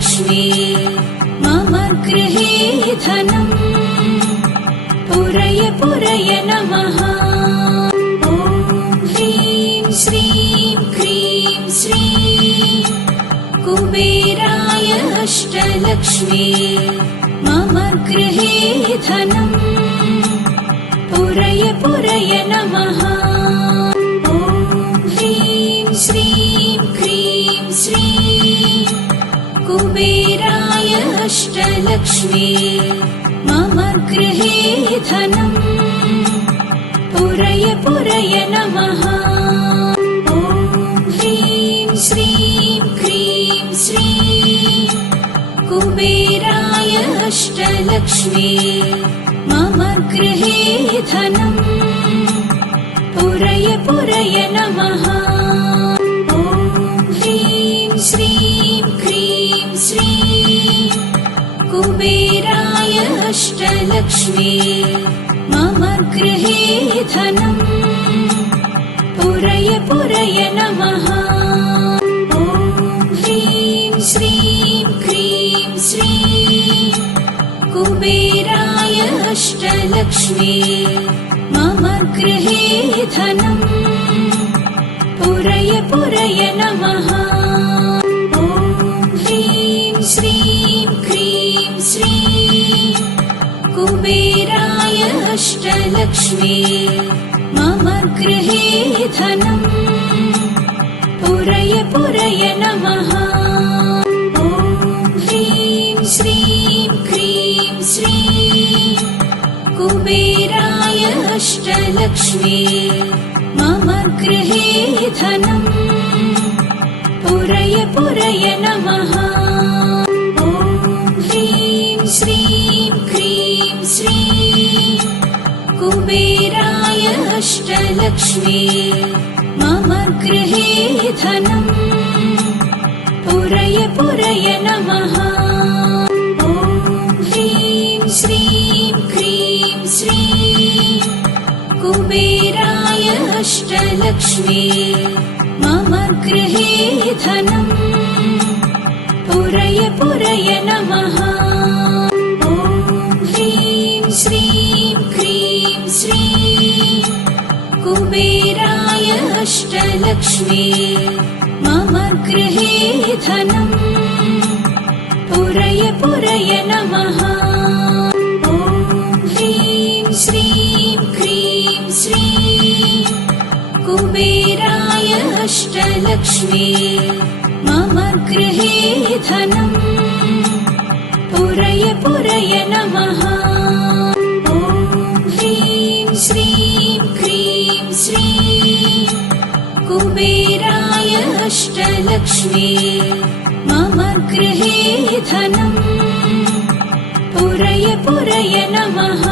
अष्टलक्ष्मी मम गृहे धनम् पुरय पुरय नमः। ॐ ह्रीं श्रीं क्रीं श्रीं कुबेराय अष्टलक्ष्मी मम गृहे धनम् पुरय पुरय नमः। ॐ ह्रीं श्रीं क्रीं श्रीं कुबेराय अष्टलक्ष्मी मम गृहे धनम् पुरय पुरय नमः। ॐ ह्रीं श्रीं क्रीं श्रीं कुबेराय अष्टलक्ष्मी मम गृहे धनम् पुरय पुरय नमः। ॐ ह्रीं श्रीं क्रीं श्रीं कुबेराय अष्टलक्ष्मी मम गृहे धनम् पुरय पुरय नमः। ॐ ह्रीं श्रीं क्रीं श्रीं कुबेराय अष्टलक्ष्मी मम गृहे धनम् पुरय पुरय नमः। ॐ ह्रीं श्रीं क्रीं श्रीं कुबेराय अष्टलक्ष्मी मम गृहे धनम् पुरय पुरय नमः। ॐ ह्रीं श्रीं क्रीं श्रीं कुबेराय अष्टलक्ष्मी मम गृहे धनम् पुरय पुरय नमः। ॐ ह्रीं श्रीं क्रीं श्रीं कुबेराय अष्टलक्ष्मी मम गृहे धनम् पुरय पुरय नमः। ॐ ह्रीं श्रीं क्रीं श्रीं कुबेराय अष्टलक्ष्मी मम गृहे धनम् पुरय पुरय नमः। ॐ ह्रीं श्रीं क्रीं श्रीं कुबेराय अष्टलक्ष्मी मम गृहे धनम् पुरय पुरय नमः। ॐ ह्रीं श्रीं क्रीं श्रीं कुबेराय अष्टलक्ष्मी मम गृहे धनम् पुरय पुरय नमः। ॐ ह्रीं श्रीं क्रीं श्रीं कुबेराय अष्टलक्ष्मी मम गृहे धनम् पुरय पुरय नमः।